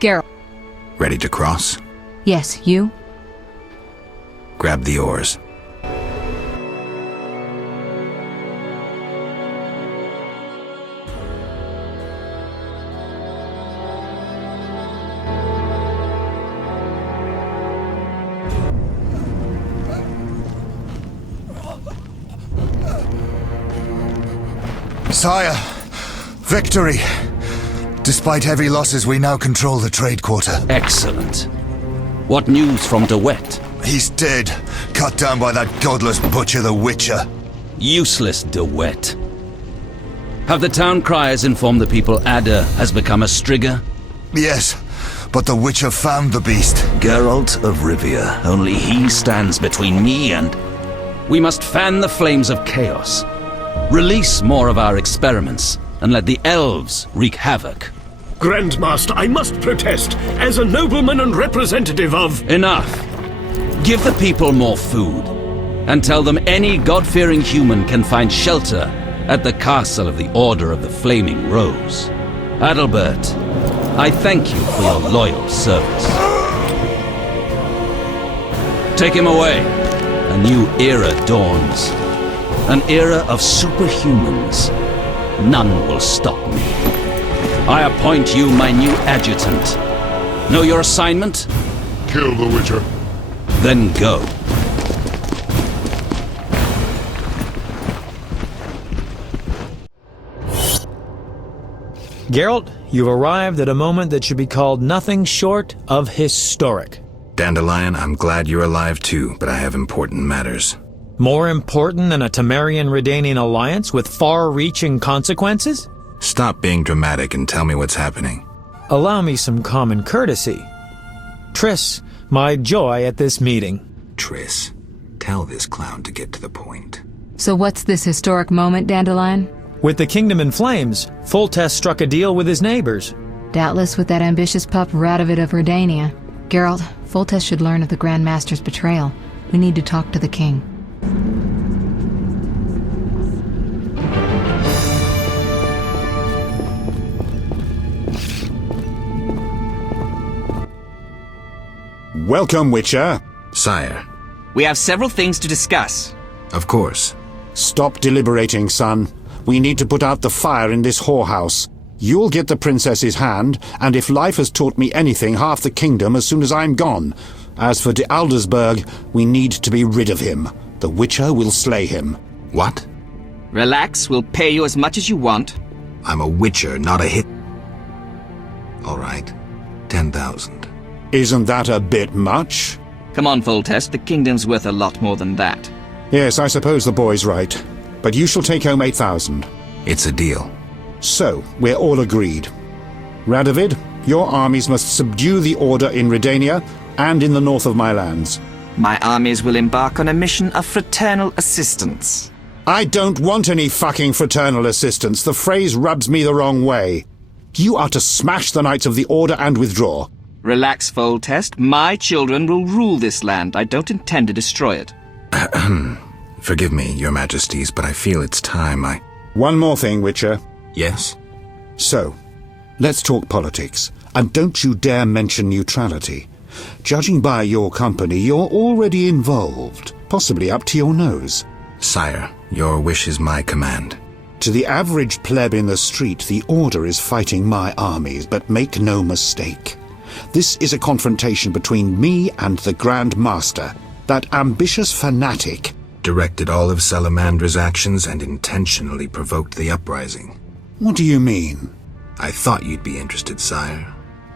Geralt. Ready to cross? Yes, you? Grab the oars. Sire, victory! Despite heavy losses, we now control the trade quarter. Excellent. What news from De Wet? He's dead, cut down by that godless butcher, the Witcher. Useless De Wet. Have the town criers informed the people Ada has become a Striga? Yes, but the Witcher found the beast. Geralt of Rivia. Only he stands between me and... We must fan the flames of chaos. Release more of our experiments, and let the elves wreak havoc. Grandmaster, I must protest, as a nobleman and representative of... Enough. Give the people more food, and tell them any God-fearing human can find shelter at the castle of the Order of the Flaming Rose. Adalbert, I thank you for your loyal service. Take him away. A new era dawns. An era of superhumans. None will stop me. I appoint you my new adjutant. Know your assignment? Kill the Witcher. Then go. Geralt, you've arrived at a moment that should be called nothing short of historic. Dandelion, I'm glad you're alive too, but I have important matters. More important than a Temerian-Redanian alliance with far-reaching consequences? Stop being dramatic and tell me what's happening. Allow me some common courtesy. Triss, my joy at this meeting. Triss, tell this clown to get to the point. So what's this historic moment, Dandelion? With the kingdom in flames, Foltest struck a deal with his neighbors. Doubtless with that ambitious pup Radovid of Redania. Geralt, Foltest should learn of the Grand Master's betrayal. We need to talk to the king. Welcome, Witcher. Sire. We have several things to discuss. Of course. Stop deliberating, son. We need to put out the fire in this whorehouse. You'll get the princess's hand, and if life has taught me anything, half the kingdom as soon as I'm gone. As for de Aldersberg, we need to be rid of him. The Witcher will slay him. What? Relax, we'll pay you as much as you want. I'm a Witcher, not a hit. All right. 10,000. Isn't that a bit much? Come on, Foltest, the kingdom's worth a lot more than that. Yes, I suppose the boy's right. But you shall take home 8,000. It's a deal. So, we're all agreed. Radovid, your armies must subdue the Order in Redania and in the north of my lands. My armies will embark on a mission of fraternal assistance. I don't want any fucking fraternal assistance. The phrase rubs me the wrong way. You are to smash the Knights of the Order and withdraw. Relax, Foltest. My children will rule this land. I don't intend to destroy it. Forgive me, your majesties, but I feel it's time One more thing, Witcher. Yes? So, let's talk politics. And don't you dare mention neutrality. Judging by your company, you're already involved, possibly up to your nose. Sire, your wish is my command. To the average pleb in the street, the Order is fighting my armies, but make no mistake. This is a confrontation between me and the Grand Master, that ambitious fanatic. Directed all of Salamandra's actions and intentionally provoked the uprising. What do you mean? I thought you'd be interested, sire.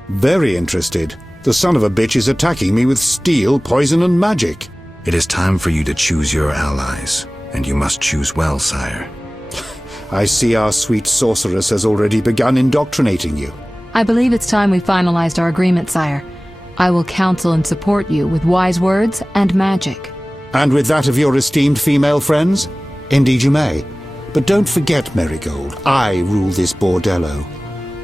Very interested. The son of a bitch is attacking me with steel, poison, and magic. It is time for you to choose your allies, and you must choose well, sire. I see our sweet sorceress has already begun indoctrinating you. I believe it's time we finalized our agreement, sire. I will counsel and support you with wise words and magic. And with that of your esteemed female friends? Indeed you may. But don't forget, Marigold, I rule this bordello.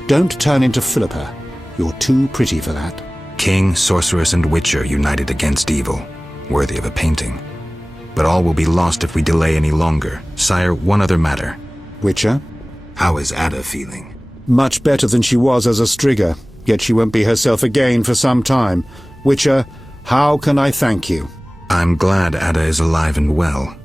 Don't turn into Philippa. You're too pretty for that. King, sorceress, and witcher united against evil. Worthy of a painting. But all will be lost if we delay any longer. Sire, one other matter. Witcher? How is Ada feeling? Much better than she was as a Striga. yet she won't be herself again for some time. Witcher, how can I thank you? I'm glad Ada is alive and well.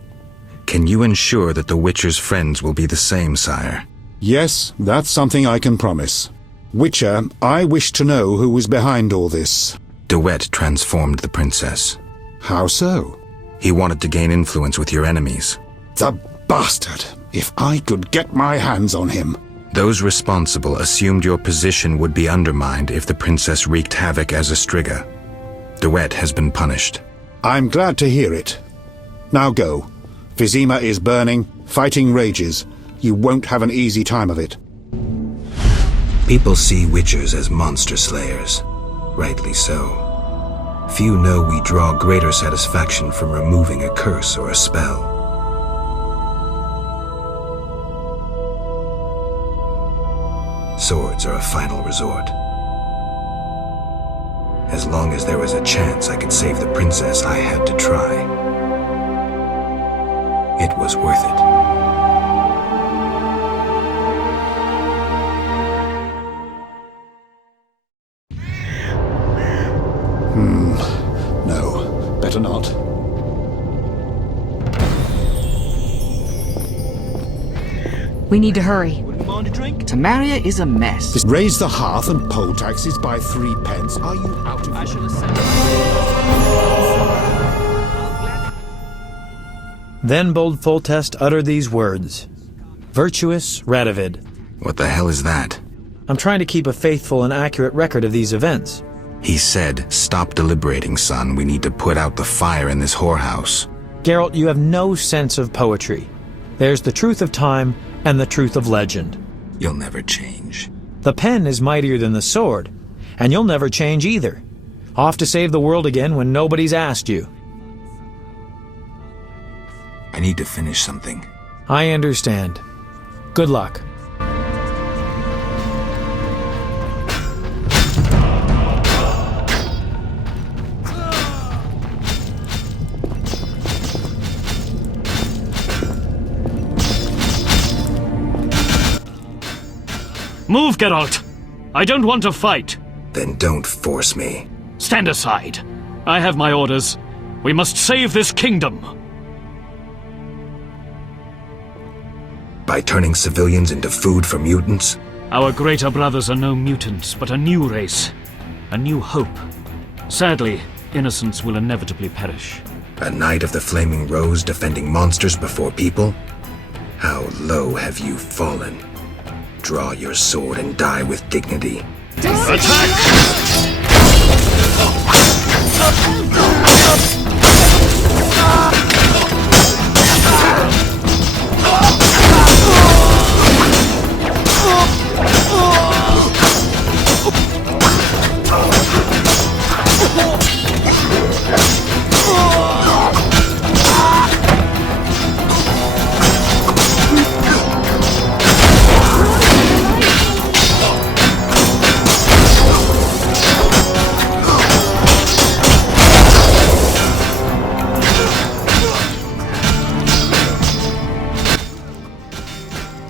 Can you ensure that the Witcher's friends will be the same, sire? Yes, that's something I can promise. Witcher, I wish to know who was behind all this. De Wet transformed the princess. How so? He wanted to gain influence with your enemies. The bastard! If I could get my hands on him. Those responsible assumed your position would be undermined if the princess wreaked havoc as a Striga. De Wet has been punished. I'm glad to hear it. Now go. Vizima is burning, fighting rages. You won't have an easy time of it. People see Witchers as monster slayers. Rightly so. Few know we draw greater satisfaction from removing a curse or a spell. Swords are a final resort. As long as there was a chance I could save the princess, I had to try. It was worth it. No, better not. We need to hurry. Tamaria is a mess. Raise the hearth and poll taxes by 3 pence. Are you out of Then bold Foltest uttered these words. Virtuous Radovid. What the hell is that? I'm trying to keep a faithful and accurate record of these events. He said, "Stop deliberating, son. We need to put out the fire in this whorehouse." Geralt, you have no sense of poetry. There's the truth of time and the truth of legend. You'll never change. The pen is mightier than the sword, and you'll never change either. Off to save the world again when nobody's asked you. I need to finish something. I understand. Good luck. Move, Geralt! I don't want to fight. Then don't force me. Stand aside. I have my orders. We must save this kingdom. By turning civilians into food for mutants? Our greater brothers are no mutants, but a new race. A new hope. Sadly, innocents will inevitably perish. A Knight of the Flaming Rose defending monsters before people? How low have you fallen? Draw your sword and die with dignity. Attack!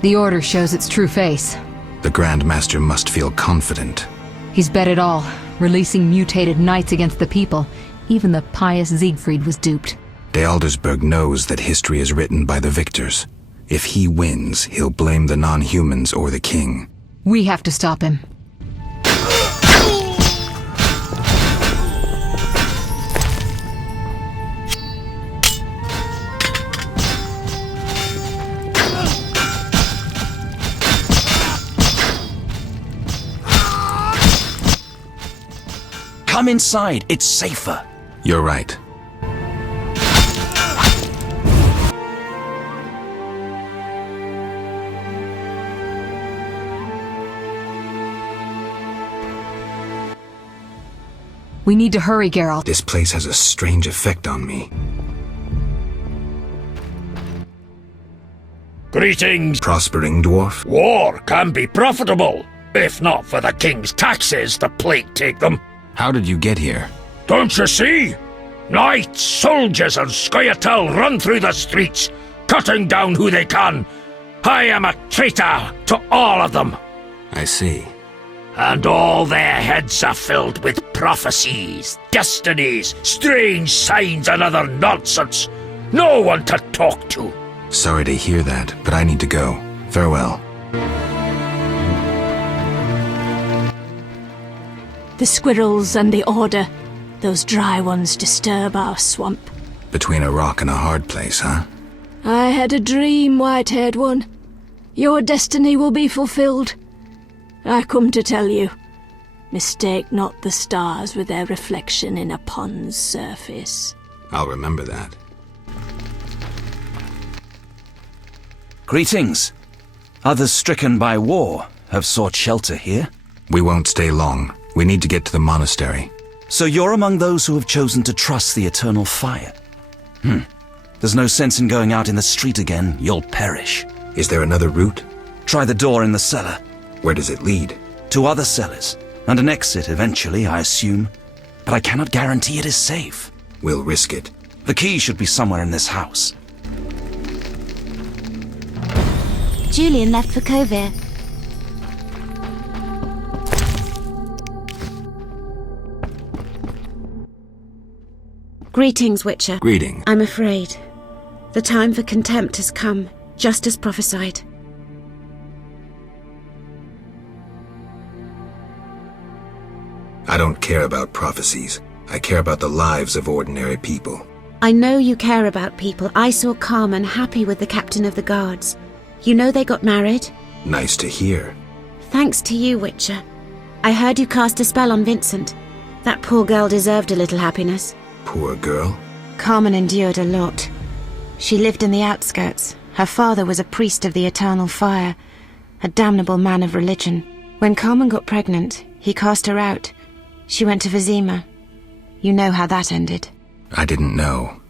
The order shows its true face. The Grand Master must feel confident. He's bet it all, releasing mutated knights against the people. Even the pious Siegfried was duped. De Aldersberg knows that history is written by the victors. If he wins, he'll blame the non-humans or the king. We have to stop him. Come inside, it's safer. You're right. We need to hurry, Geralt. This place has a strange effect on me. Greetings! Prospering dwarf? War can be profitable. If not for the king's taxes, the plague take them. How did you get here? Don't you see? Knights, soldiers, and Scoia'tael run through the streets, cutting down who they can. I am a traitor to all of them. I see. and all their heads are filled with prophecies, destinies, strange signs, and other nonsense. No one to talk to. Sorry to hear that, but I need to go. Farewell. The squirrels and the Order. Those dry ones disturb our swamp. Between a rock and a hard place, huh? I had a dream, white-haired one. Your destiny will be fulfilled. I come to tell you. Mistake not the stars with their reflection in a pond's surface. I'll remember that. Greetings. Others stricken by war have sought shelter here. We won't stay long. We need to get to the monastery. So you're among those who have chosen to trust the eternal fire. There's no sense in going out in the street again. You'll perish. Is there another route? Try the door in the cellar. Where does it lead? To other cellars, and an exit eventually, I assume. But I cannot guarantee it is safe. We'll risk it. The key should be somewhere in this house. Julian left for Kovir. Greetings, Witcher. Greetings. I'm afraid. The time for contempt has come, just as prophesied. I don't care about prophecies. I care about the lives of ordinary people. I know you care about people. I saw Carmen happy with the captain of the guards. You know they got married? Nice to hear. Thanks to you, Witcher. I heard you cast a spell on Vincent. That poor girl deserved a little happiness. Poor girl. Carmen endured a lot. She lived in the outskirts. Her father was a priest of the eternal fire, a damnable man of religion. When Carmen got pregnant, he cast her out. She went to Vizima. You know how that ended. I didn't know.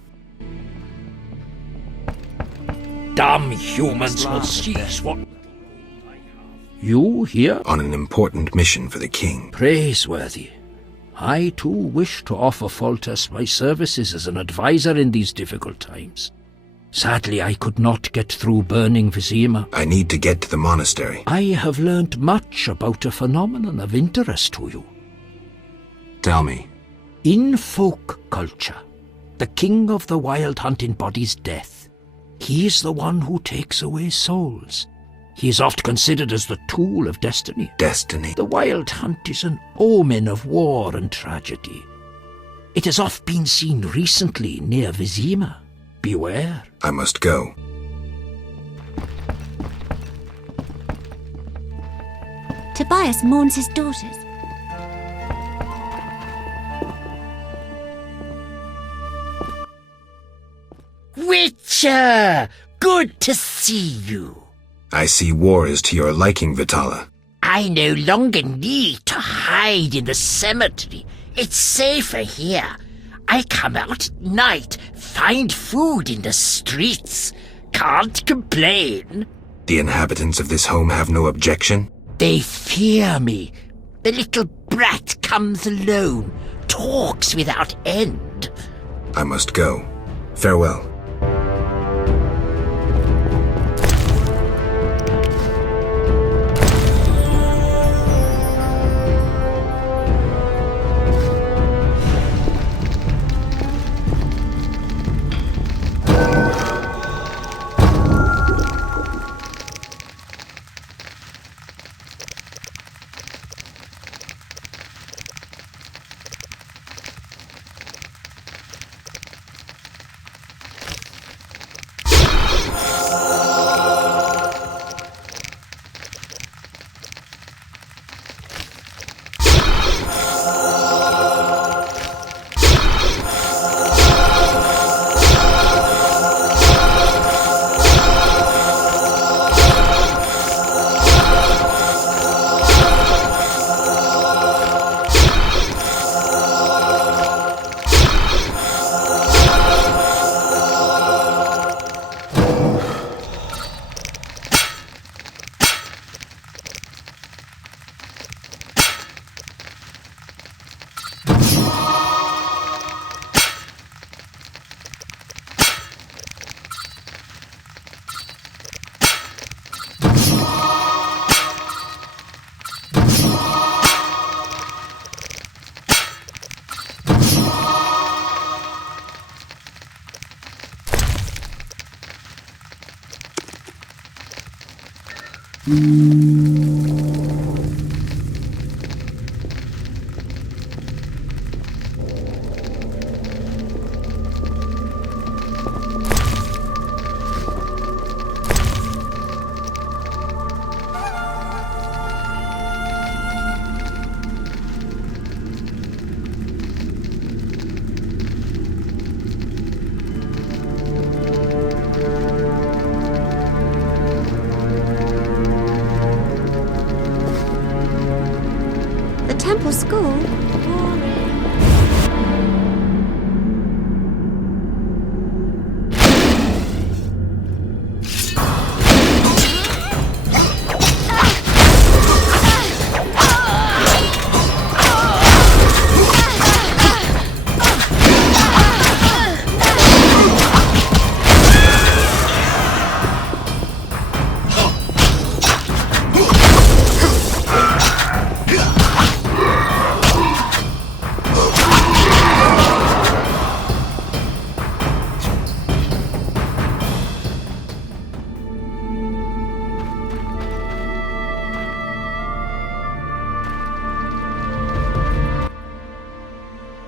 Damn humans will seize what... You here? On an important mission for the king. Praiseworthy. I too wish to offer Foltest my services as an advisor in these difficult times. Sadly, I could not get through burning Vizima. I need to get to the monastery. I have learnt much about a phenomenon of interest to you. Tell me. In folk culture, the king of the wild hunt embodies death. He is the one who takes away souls. He is oft considered as the tool of destiny. Destiny? The wild hunt is an omen of war and tragedy. It has oft been seen recently near Vizima. Beware. I must go. Tobias mourns his daughters. Witcher! Good to see you. I see war is to your liking, Vitala. I no longer need to hide in the cemetery. It's safer here. I come out at night, find food in the streets. Can't complain. The inhabitants of this home have no objection? They fear me. The little brat comes alone, talks without end. I must go. Farewell. The temple school?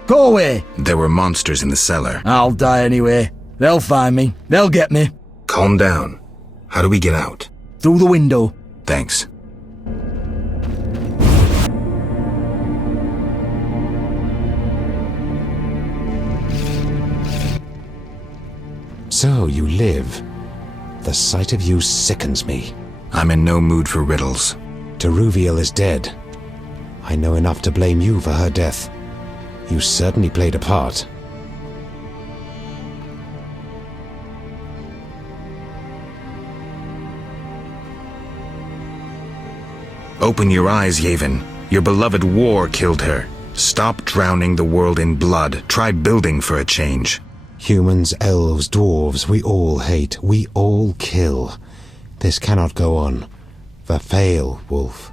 Go away! There were monsters in the cellar. I'll die anyway. They'll find me. They'll get me. Calm down. How do we get out? Through the window. Thanks. So you live. The sight of you sickens me. I'm in no mood for riddles. Teruviel is dead. I know enough to blame you for her death. You certainly played a part. Open your eyes, Yavin. Your beloved war killed her. Stop drowning the world in blood. Try building for a change. Humans, elves, dwarves, we all hate. We all kill. This cannot go on. Verfail, Wolf.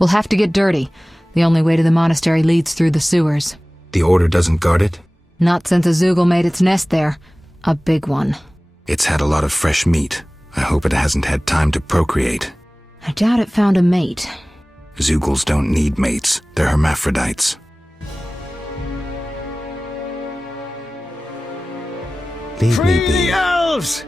We'll have to get dirty. The only way to the monastery leads through the sewers. The Order doesn't guard it? Not since Azugel made its nest there. A big one. It's had a lot of fresh meat. I hope it hasn't had time to procreate. I doubt it found a mate. Zugels don't need mates. They're hermaphrodites. Leave me be. The elves!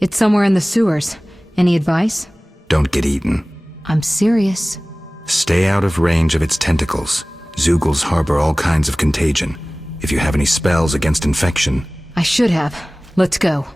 It's somewhere in the sewers. Any advice? Don't get eaten. I'm serious. Stay out of range of its tentacles. Zugels harbor all kinds of contagion. If you have any spells against infection... I should have. Let's go.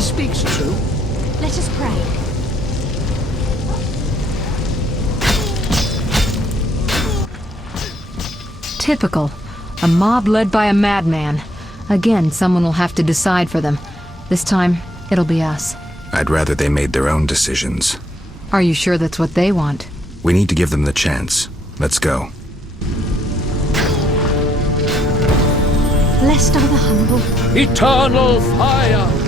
he speaks true. Let us pray. Typical. A mob led by a madman. Again, someone will have to decide for them. This time, it'll be us. I'd rather they made their own decisions. Are you sure that's what they want? We need to give them the chance. Let's go. Blessed are the humble. Eternal fire!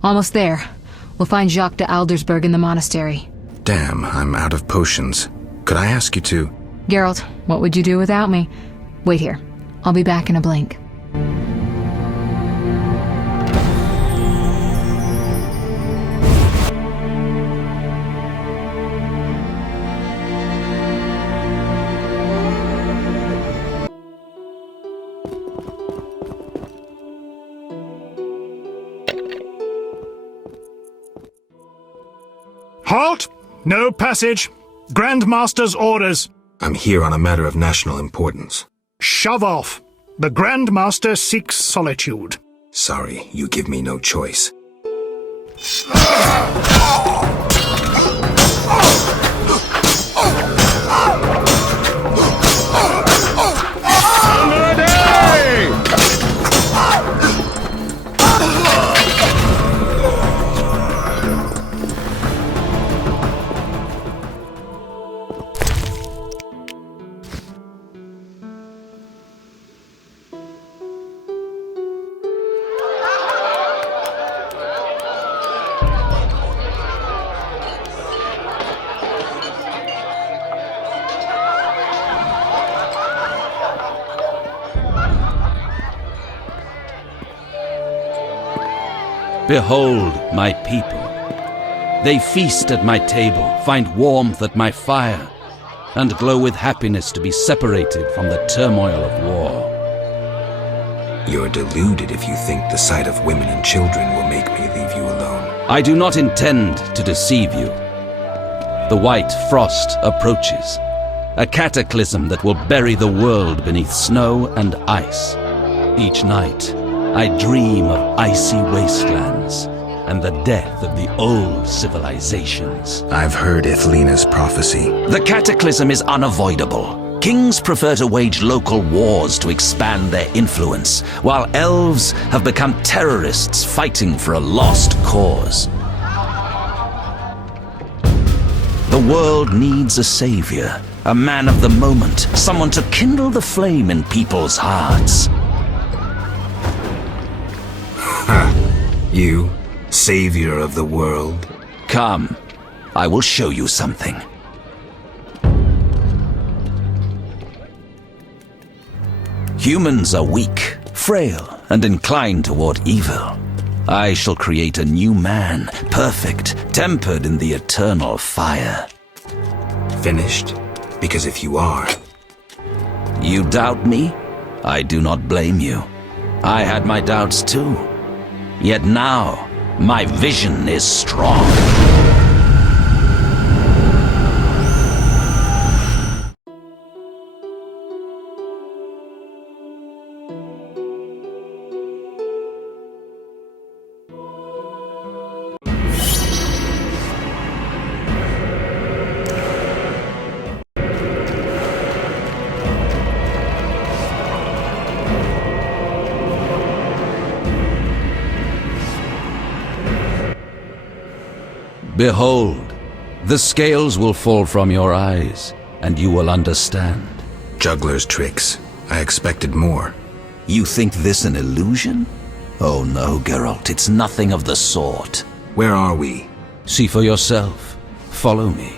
Almost there. We'll find Jacques de Aldersberg in the monastery. Damn, I'm out of potions. Could I ask you to... Geralt, what would you do without me? Wait here. I'll be back in a blink. Halt! No passage. Grandmaster's orders. I'm here on a matter of national importance. Shove off. The Grandmaster seeks solitude. Sorry, you give me no choice. Behold my people. They feast at my table, find warmth at my fire, and glow with happiness to be separated from the turmoil of war. You're deluded if you think the sight of women and children will make me leave you alone. I do not intend to deceive you. The white frost approaches, a cataclysm that will bury the world beneath snow and ice. Each night, I dream of icy wastelands and the death of the old civilizations. I've heard Ithlina's prophecy. The cataclysm is unavoidable. Kings prefer to wage local wars to expand their influence, while elves have become terrorists fighting for a lost cause. The world needs a savior, a man of the moment, someone to kindle the flame in people's hearts. You, savior of the world? Come, I will show you something. Humans are weak, frail, and inclined toward evil. I shall create a new man, perfect, tempered in the eternal fire. Finished? Because if you are... You doubt me? I do not blame you. I had my doubts too. Yet now, my vision is strong. Behold, the scales will fall from your eyes, and you will understand. Juggler's tricks. I expected more. You think this an illusion? Oh no, Geralt, it's nothing of the sort. Where are we? See for yourself. Follow me.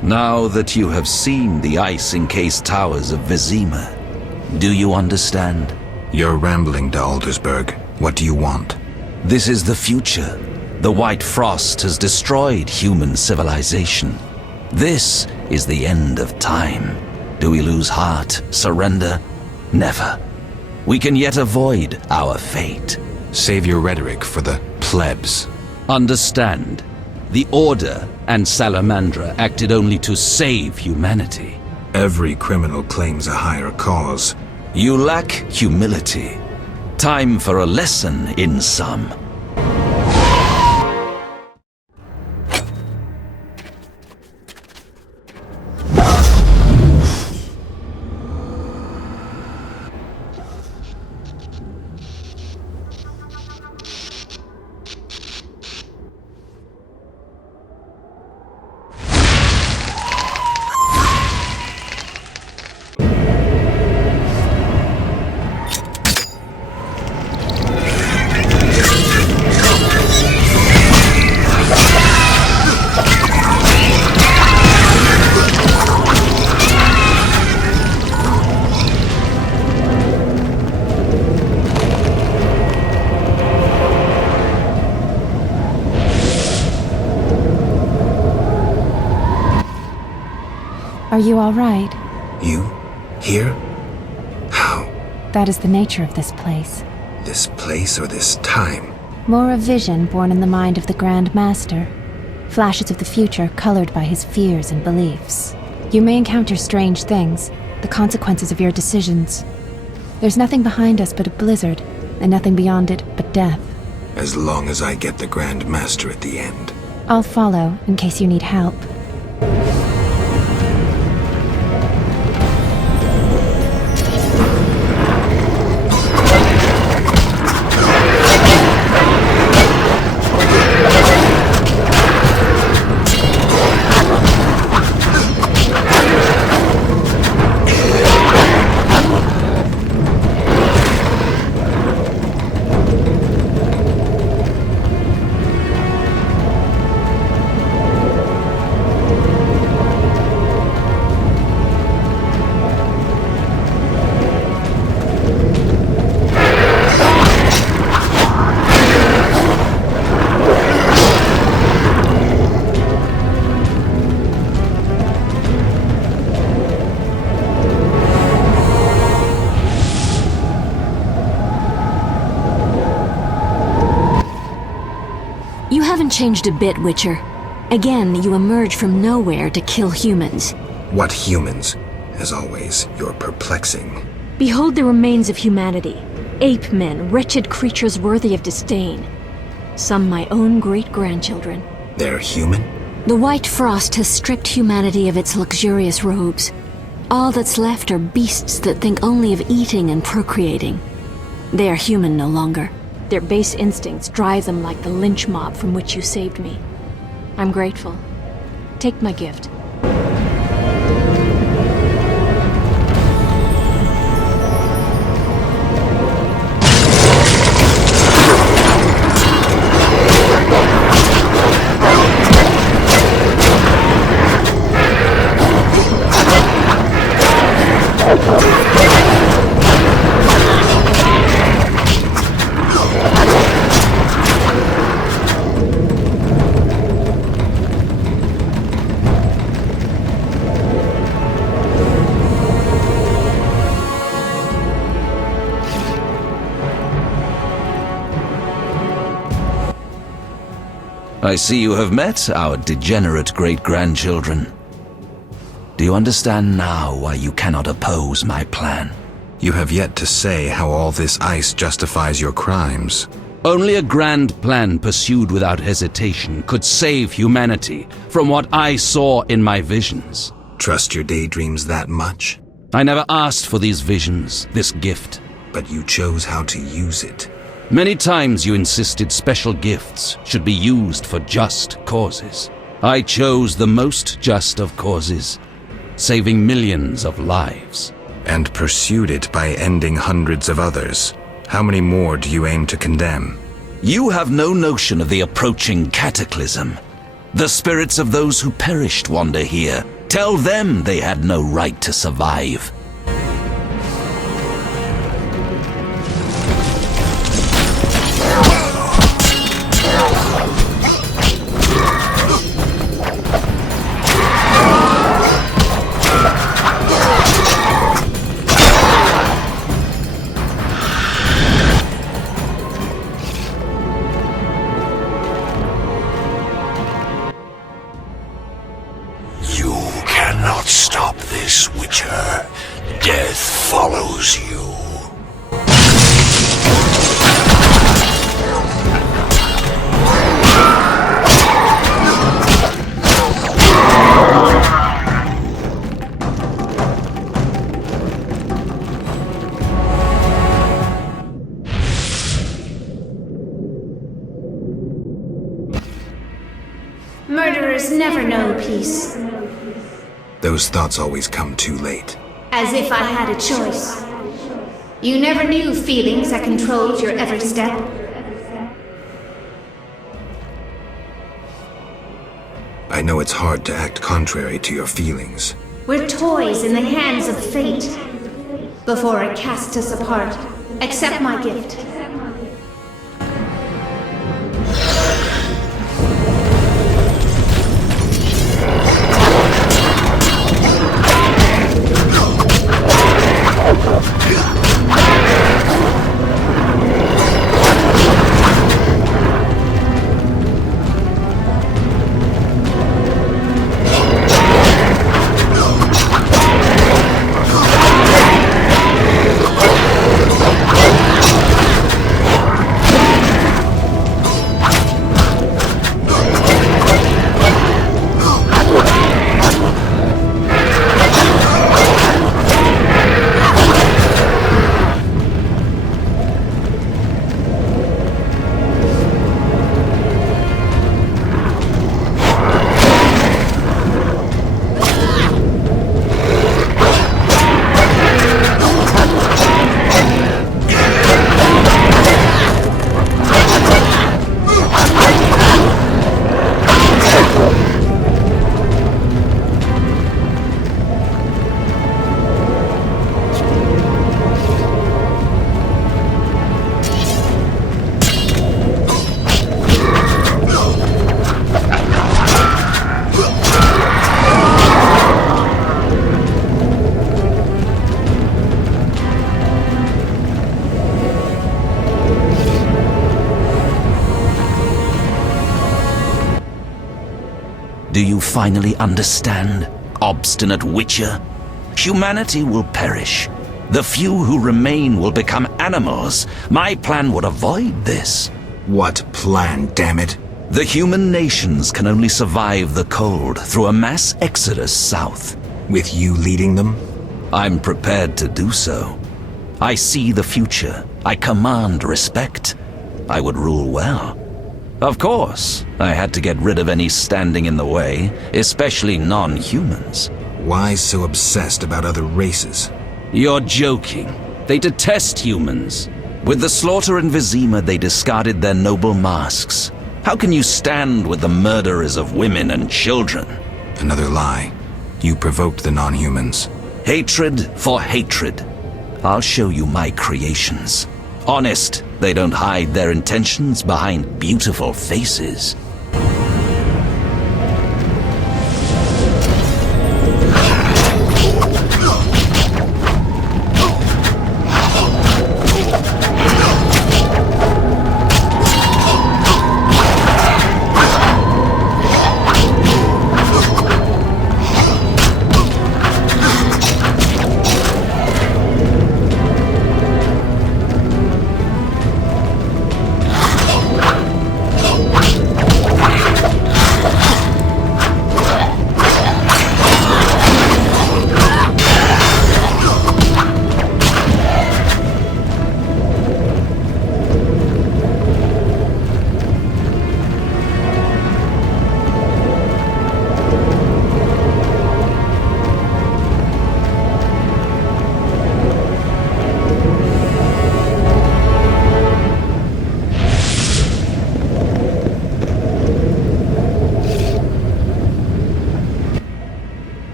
Now that you have seen the ice-encased towers of Vizima, do you understand? You're rambling to Aldersburg. What do you want? This is the future. The White Frost has destroyed human civilization. This is the end of time. Do we lose heart, surrender? Never. We can yet avoid our fate. Save your rhetoric for the plebs. Understand. The Order and Salamandra acted only to save humanity. Every criminal claims a higher cause. You lack humility. Time for a lesson in some. Are you all right? You? Here? How? That is the nature of this place. This place or this time? More a vision born in the mind of the Grand Master. Flashes of the future colored by his fears and beliefs. You may encounter strange things, the consequences of your decisions. There's nothing behind us but a blizzard, and nothing beyond it but death. As long as I get the Grand Master at the end. I'll follow in case you need help. You haven't changed a bit, Witcher. Again, you emerge from nowhere to kill humans. What humans? As always, you're perplexing. Behold the remains of humanity. Ape men, wretched creatures worthy of disdain. Some my own great-grandchildren. They're human? The White Frost has stripped humanity of its luxurious robes. All that's left are beasts that think only of eating and procreating. They are human no longer. Their base instincts drive them like the lynch mob from which you saved me. I'm grateful. Take my gift. I see you have met our degenerate great-grandchildren. Do you understand now why you cannot oppose my plan? You have yet to say how all this ice justifies your crimes. Only a grand plan pursued without hesitation could save humanity from what I saw in my visions. Trust your daydreams that much? I never asked for these visions, this gift. But you chose how to use it. Many times you insisted special gifts should be used for just causes. I chose the most just of causes, saving millions of lives. And pursued it by ending hundreds of others. How many more do you aim to condemn? You have no notion of the approaching cataclysm. The spirits of those who perished wander here. Tell them they had no right to survive. Stop this, Witcher. Death follows you. Murderers never know peace. Those thoughts always come too late. As if I had a choice. You never knew feelings that controlled your every step. I know it's hard to act contrary to your feelings. We're toys in the hands of fate. Before it casts us apart, accept my gift. Do you finally understand, obstinate Witcher? Humanity will perish. The few who remain will become animals. My plan would avoid this. What plan, damn it? The human nations can only survive the cold through a mass exodus south. With you leading them? I'm prepared to do so. I see the future. I command respect. I would rule well. Of course, I had to get rid of any standing in the way, especially non-humans. Why so obsessed about other races? You're joking. They detest humans. With the slaughter in Vizima, they discarded their noble masks. How can you stand with the murderers of women and children? Another lie. You provoked the non-humans. Hatred for hatred. I'll show you my creations. Honest, they don't hide their intentions behind beautiful faces.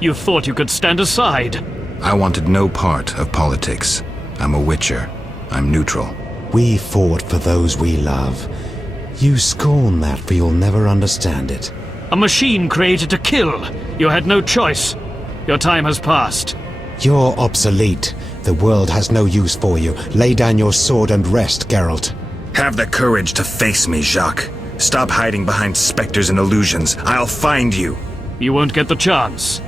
You thought you could stand aside. I wanted no part of politics. I'm a Witcher. I'm neutral. We fought for those we love. You scorn that, for you'll never understand it. A machine created to kill. You had no choice. Your time has passed. You're obsolete. The world has no use for you. Lay down your sword and rest, Geralt. Have the courage to face me, Jacques. Stop hiding behind specters and illusions. I'll find you. You won't get the chance.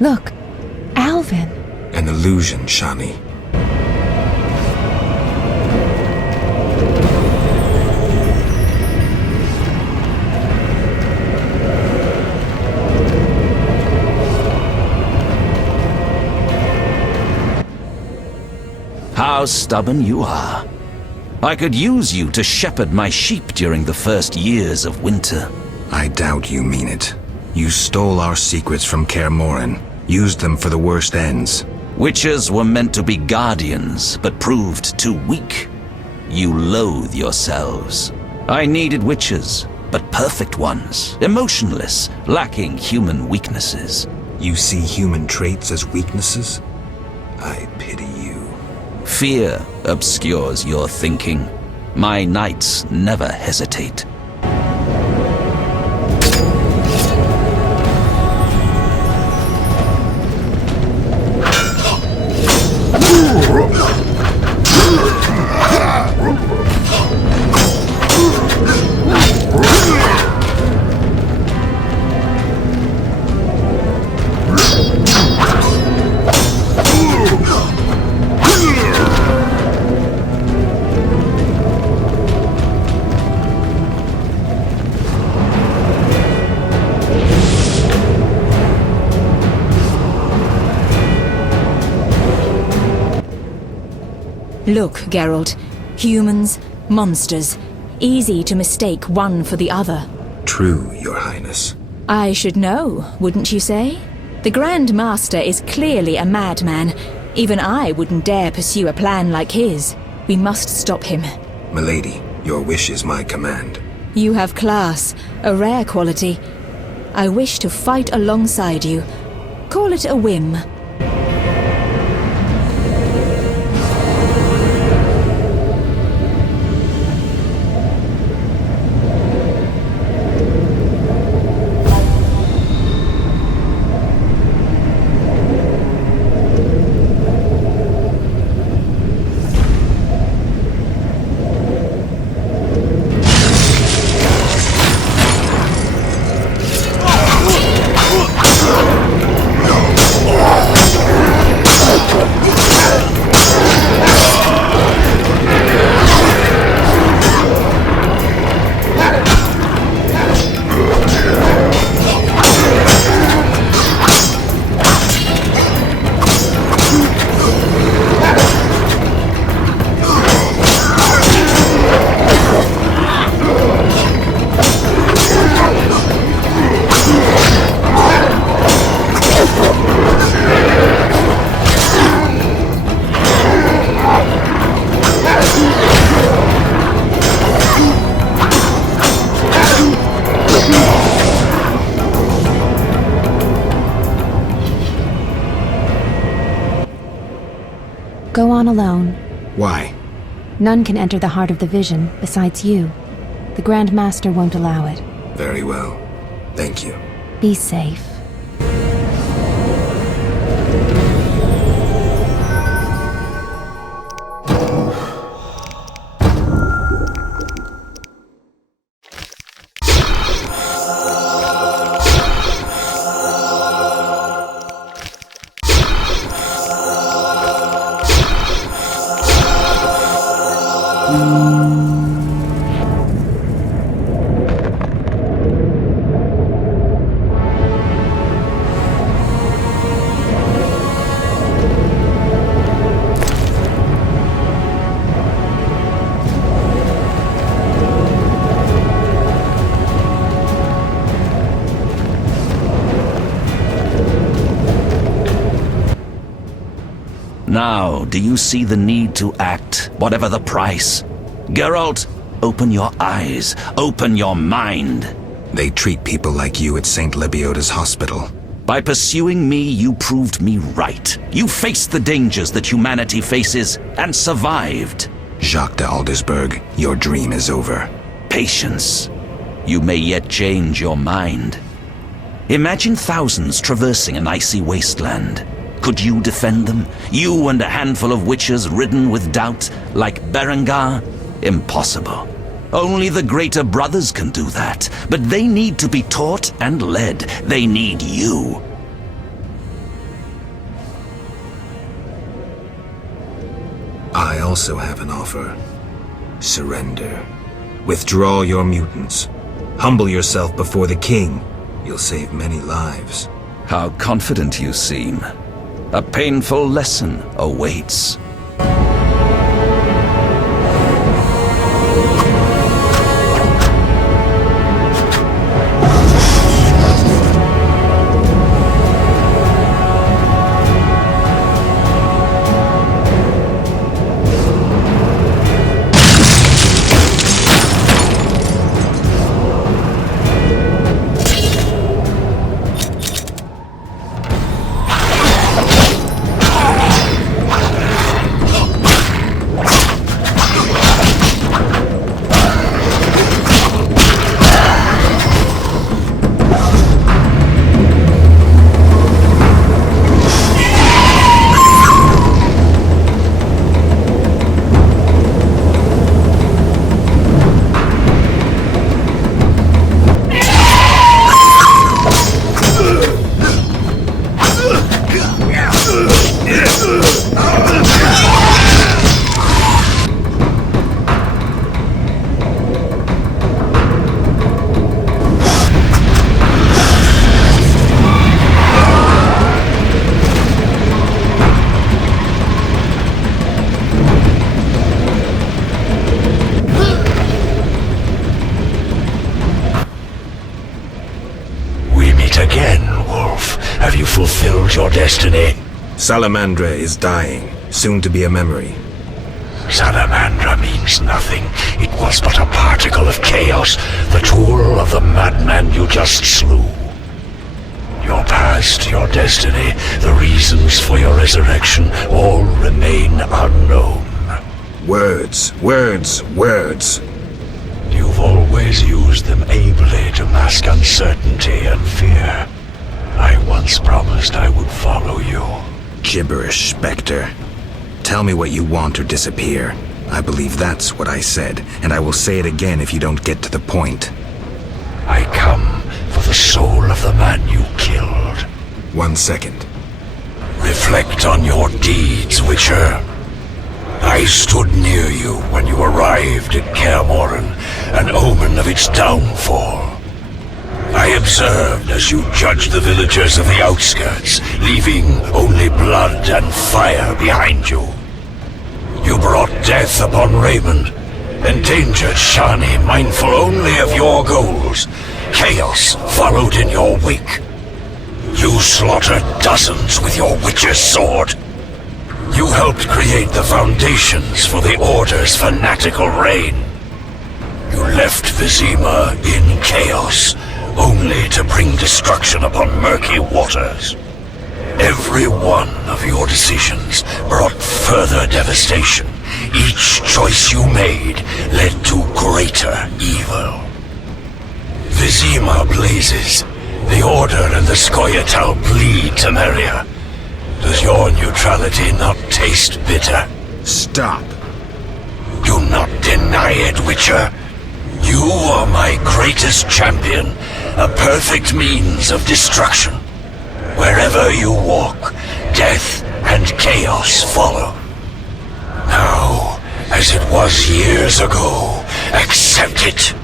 Look, Alvin. An illusion, Shani. How stubborn you are. I could use you to shepherd my sheep during the first years of winter. I doubt you mean it. You stole our secrets from Kaer Morhen, used them for the worst ends. Witchers were meant to be guardians, but proved too weak. You loathe yourselves. I needed witchers, but perfect ones, emotionless, lacking human weaknesses. You see human traits as weaknesses? I pity you. Fear obscures your thinking. My knights never hesitate. Look, Geralt. Humans, monsters. Easy to mistake one for the other. True, Your Highness. I should know, wouldn't you say? The Grand Master is clearly a madman. Even I wouldn't dare pursue a plan like his. We must stop him. Milady, your wish is my command. You have class, a rare quality. I wish to fight alongside you. Call it a whim. Go on alone. Why? None can enter the heart of the vision besides you. The Grand Master won't allow it. Very well. Thank you. Be safe. Now, do you see the need to act, whatever the price? Geralt, open your eyes, open your mind. They treat people like you at St. Lebioda's hospital. By pursuing me, you proved me right. You faced the dangers that humanity faces, and survived. Jacques de Aldersberg, your dream is over. Patience. You may yet change your mind. Imagine thousands traversing an icy wasteland. Could you defend them? You and a handful of witches ridden with doubt, like Berengar? Impossible. Only the greater brothers can do that, but they need to be taught and led. They need you. I also have an offer. Surrender. Withdraw your mutants. Humble yourself before the king. You'll save many lives. How confident you seem. A painful lesson awaits. Your destiny. Salamandra is dying, soon to be a memory. Salamandra means nothing. It was but a particle of chaos, the tool of the madman you just slew. Your past, your destiny, the reasons for your resurrection, all remain unknown. Words, words, words. You've always used them ably to mask uncertainty and fear. I once promised I would follow you. Gibberish, Spectre. Tell me what you want or disappear. I believe that's what I said, and I will say it again if you don't get to the point. I come for the soul of the man you killed. 1 second. Reflect on your deeds, Witcher. I stood near you when you arrived at Kaer Morhen, an omen of its downfall. I observed as you judged the villagers of the outskirts, leaving only blood and fire behind you. You brought death upon Raymond, endangered Shani, mindful only of your goals. Chaos followed in your wake. You slaughtered dozens with your witch's sword. You helped create the foundations for the Order's fanatical reign. You left Vizima in chaos, only to bring destruction upon murky waters. Every one of your decisions brought further devastation. Each choice you made led to greater evil. Vizima blazes. The Order and the Scoia'tael bleed, Temeria. Does your neutrality not taste bitter? Stop. Do not deny it, Witcher. You are my greatest champion, a perfect means of destruction. Wherever you walk, death and chaos follow. Now, as it was years ago, accept it.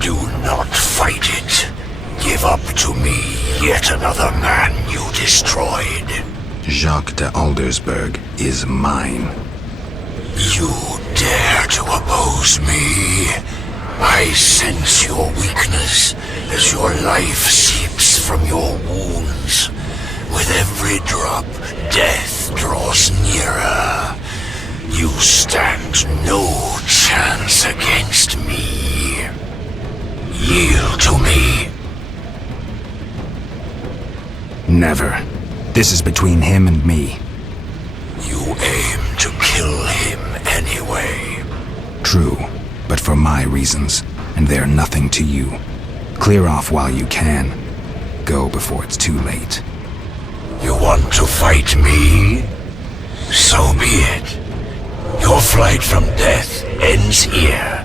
Do not fight it. Give up to me yet another man you destroyed. Jacques de Aldersberg is mine. You dare to oppose me? I sense your weakness as your life seeps from your wounds. With every drop, death draws stands no chance against me. Yield to me. Never. This is between him and me. You aim to kill him anyway. True, but for my reasons, and they're nothing to you. Clear off while you can. Go before it's too late. You want to fight me? So be it. Your flight from death ends here.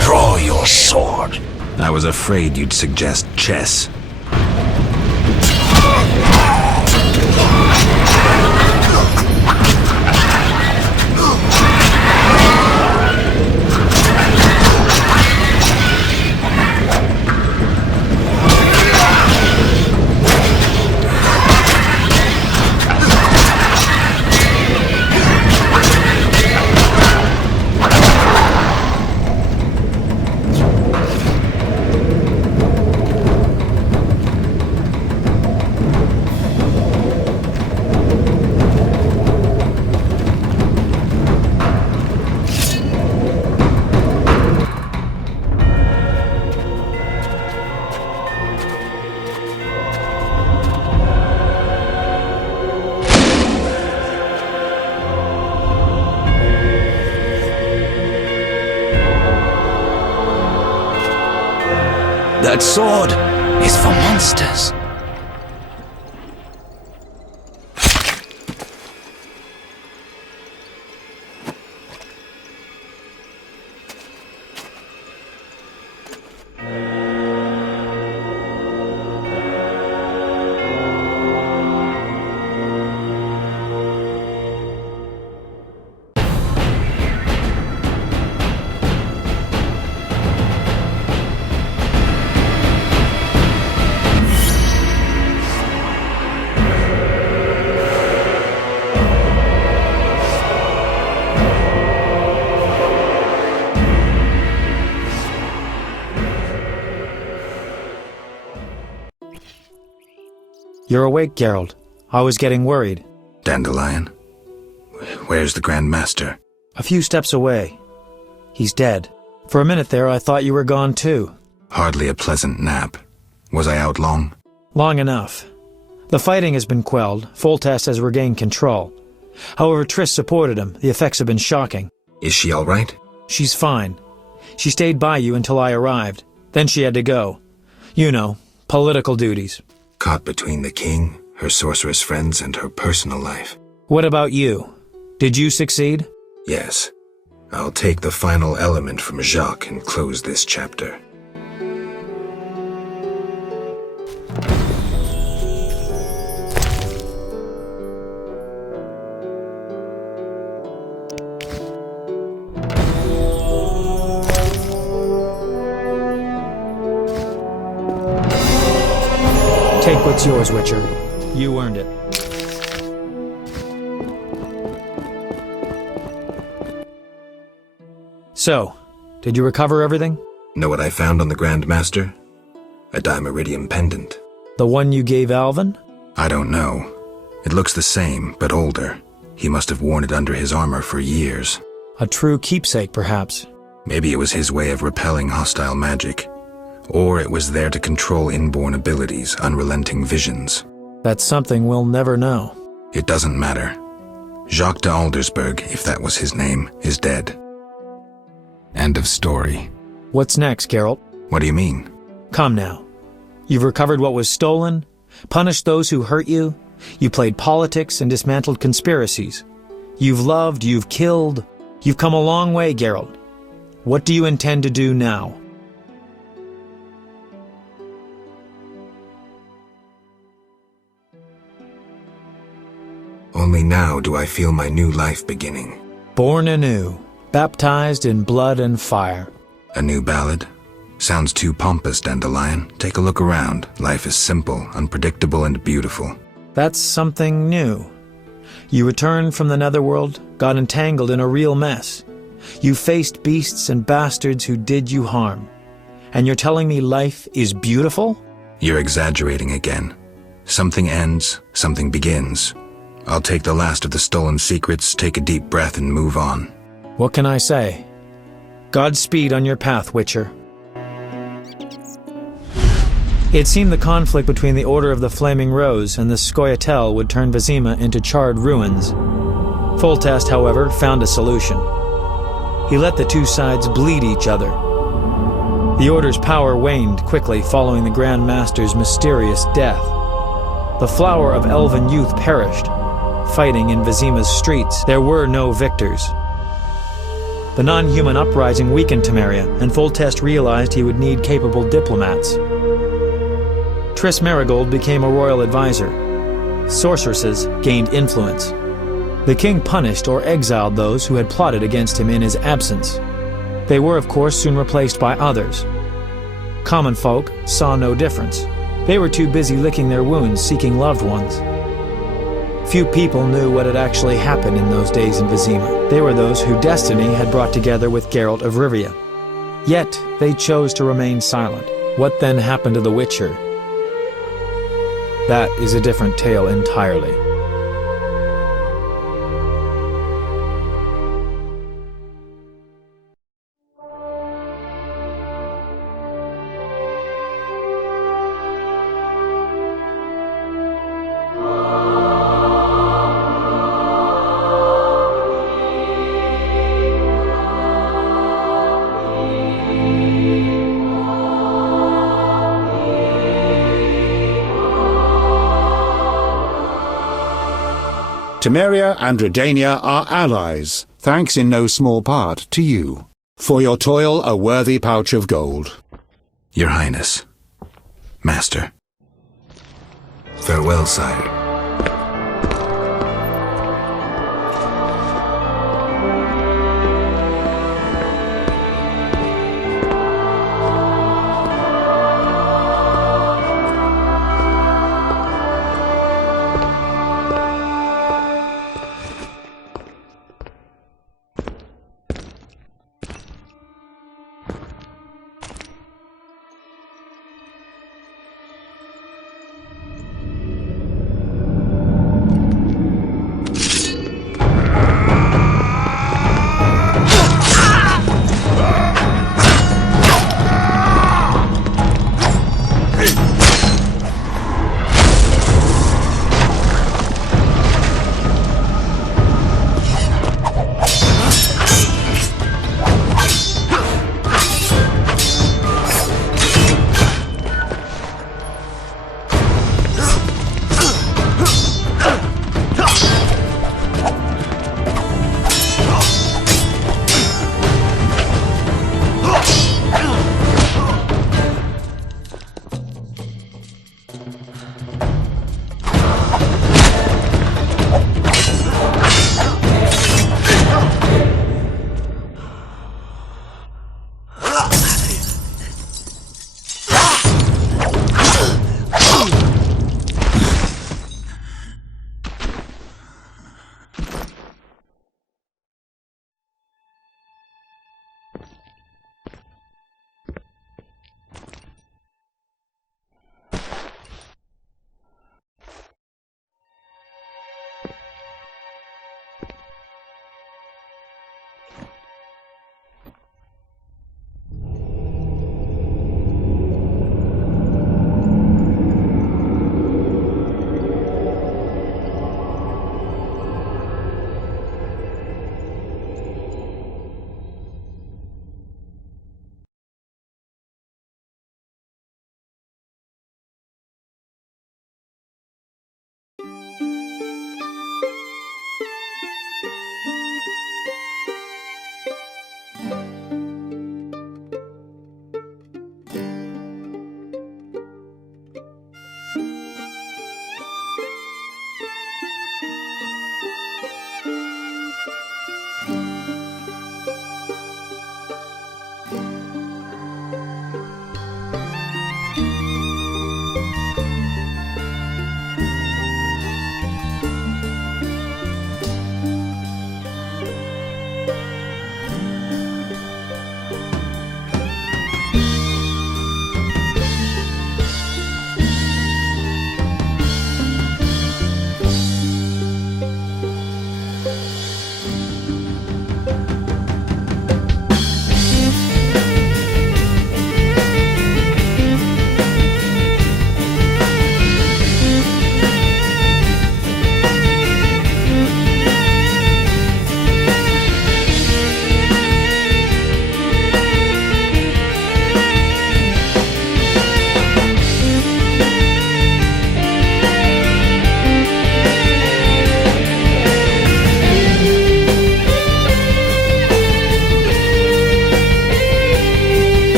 Draw your sword. I was afraid you'd suggest chess. That sword is for monsters. You're awake, Geralt. I was getting worried. Dandelion? Where's the Grand Master? A few steps away. He's dead. For a minute there, I thought you were gone too. Hardly a pleasant nap. Was I out long? Long enough. The fighting has been quelled. Foltest has regained control. However, Triss supported him. The effects have been shocking. Is she all right? She's fine. She stayed by you until I arrived. Then she had to go. You know, political duties. Caught between the king, her sorceress friends, and her personal life. What about you? Did you succeed? Yes. I'll take the final element from Jacques and close this chapter. Take what's yours, Witcher. You earned it. So, did you recover everything? Know what I found on the Grand Master? A Dimeridium pendant. The one you gave Alvin? I don't know. It looks the same, but older. He must have worn it under his armor for years. A true keepsake, perhaps. Maybe it was his way of repelling hostile magic. Or it was there to control inborn abilities, unrelenting visions. That's something we'll never know. It doesn't matter. Jacques de Aldersberg, if that was his name, is dead. End of story. What's next, Geralt? What do you mean? Come now. You've recovered what was stolen, punished those who hurt you, you played politics and dismantled conspiracies. You've loved, you've killed. You've come a long way, Geralt. What do you intend to do now? Only now do I feel my new life beginning. Born anew, baptized in blood and fire. A new ballad? Sounds too pompous, Dandelion. Take a look around. Life is simple, unpredictable, and beautiful. That's something new. You returned from the netherworld, got entangled in a real mess. You faced beasts and bastards who did you harm. And you're telling me life is beautiful? You're exaggerating again. Something ends, something begins. I'll take the last of the stolen secrets, take a deep breath, and move on. What can I say? Godspeed on your path, Witcher. It seemed the conflict between the Order of the Flaming Rose and the Scoia'tael would turn Vizima into charred ruins. Foltest, however, found a solution. He let the two sides bleed each other. The Order's power waned quickly following the Grand Master's mysterious death. The flower of elven youth perished. Fighting in Vizima's streets, there were no victors. The non-human uprising weakened Temeria, and Foltest realized he would need capable diplomats. Triss Merigold became a royal advisor. Sorceresses gained influence. The king punished or exiled those who had plotted against him in his absence. They were, of course, soon replaced by others. Common folk saw no difference. They were too busy licking their wounds, seeking loved ones. Few people knew what had actually happened in those days in Vizima. They were those who destiny had brought together with Geralt of Rivia. Yet, they chose to remain silent. What then happened to the Witcher? That is a different tale entirely. Temeria and Redania are allies, thanks in no small part to you. For your toil, a worthy pouch of gold. Your Highness. Master. Farewell, sire.